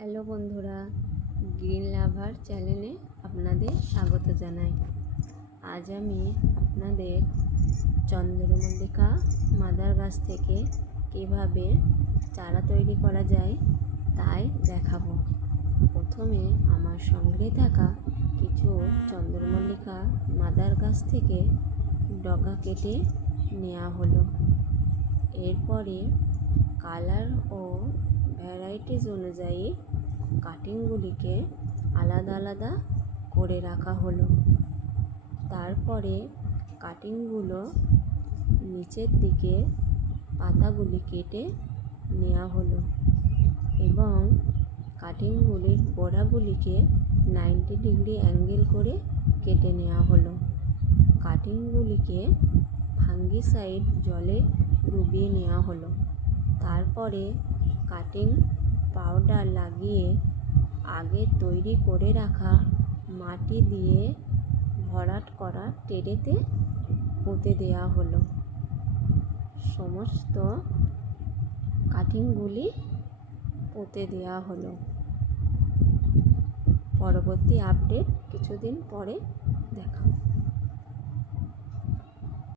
Hello বন্ধুরা, green লাভার চ্যানেলে আপনাদের স্বাগত জানাই। আজ আমি আপনাদের চন্দ্রমল্লিকা মাদার গাছ থেকে কীভাবে চারা তৈরি করা যায় তাই দেখাবো। প্রথমে আমার সঙ্গে থাকা কিছু চন্দ্রমল্লিকা মাদার গাছ থেকে ডগা কেটে নেওয়া হলো। এরপরে কালার ও ভ্যারাইটিস অনুযায়ী কাটিংগুলিকে আলাদা আলাদা করে রাখা হলো। তারপরে কাটিংগুলো নিচের দিকে পাতাগুলি কেটে নেওয়া হলো এবং কাটিংগুলির গোড়াগুলিকে 90 ডিগ্রি অ্যাঙ্গেল করে কেটে নেওয়া হলো। কাটিংগুলিকে ফাঙ্গিসাইড জলে ডুবিয়ে নেওয়া হলো। তারপরে কাটিং পাউডার লাগিয়ে আগে তৈরি করে রাখা মাটি দিয়ে ভরাট করা ট্রেতে পুঁতে দেওয়া হলো। সমস্ত কাটিংগুলি পুঁতে দেওয়া হলো। পরবর্তী আপডেট কিছুদিন পরে দেখাবো।